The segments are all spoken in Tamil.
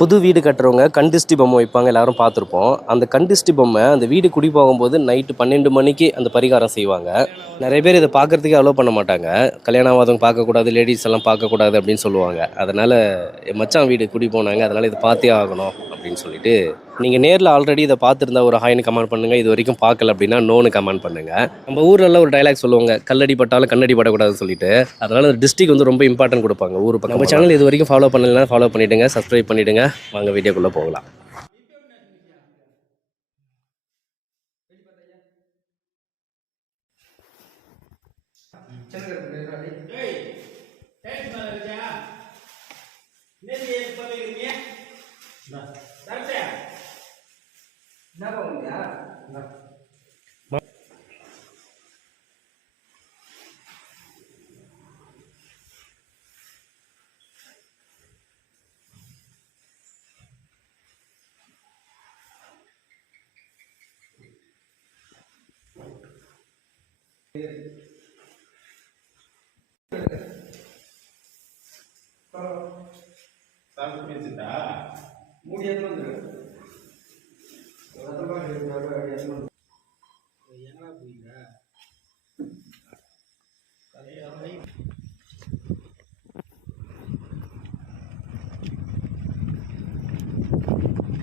புது வீடு கட்டுறவங்க கண்டிஸ்டி பொம்மை வைப்பாங்க, எல்லாரும் பார்த்துருப்போம். அந்த கண்டிஸ்டி பொம்மை அந்த வீடு குடி போகும்போது நைட்டு 12 மணிக்கு அந்த பரிகாரம் செய்வாங்க. நிறைய பேர் இதை பார்க்கறதுக்கே அலோவ் பண்ண மாட்டாங்க. கல்யாணம் ஆகாதவங்க பார்க்கக்கூடாது, லேடிஸ் எல்லாம் பார்க்கக்கூடாது அப்படின்னு சொல்லுவாங்க. அதனால் என் மச்சான் வீடு குடி போனாங்க, அதனால் இதை பார்த்தே ஆகணும் அப்படின்னு சொல்லிட்டு. நீங்கள் நேரில் ஆல்ரெடி இதை பார்த்துருந்தா ஒரு ஹாய்னு கமெண்ட் பண்ணுங்கள். இது வரைக்கும் பார்க்கல அப்படின்னா நோன்னு கமெண்ட் பண்ணுங்கள். நம்ம ஊரில் ஒரு டைலாக் சொல்லுவாங்க, கல்லடி பட்டாலும் கண்ணடி படக்கூடாதுன்னு சொல்லிட்டு. அதனால் டிஸ்ட்ரிக் வந்து ரொம்ப இம்பார்ட்டன்ட் கொடுப்பாங்க ஊர் பக்கம். நம்ம சேனல் இது வரைக்கும் ஃபாலோ பண்ணலைன்னா ஃபாலோ பண்ணிவிடுங்க, சப்ஸ்கிரைப் பண்ணிவிடுங்க. வாங்க வீடியோக்குள்ளே போகலாம்.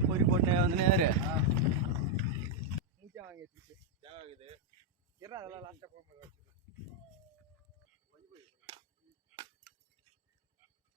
ஒரு பொண்ணு வந்து நேரு அதெல்லாம் லாஸ்ட்டாக போகும்போது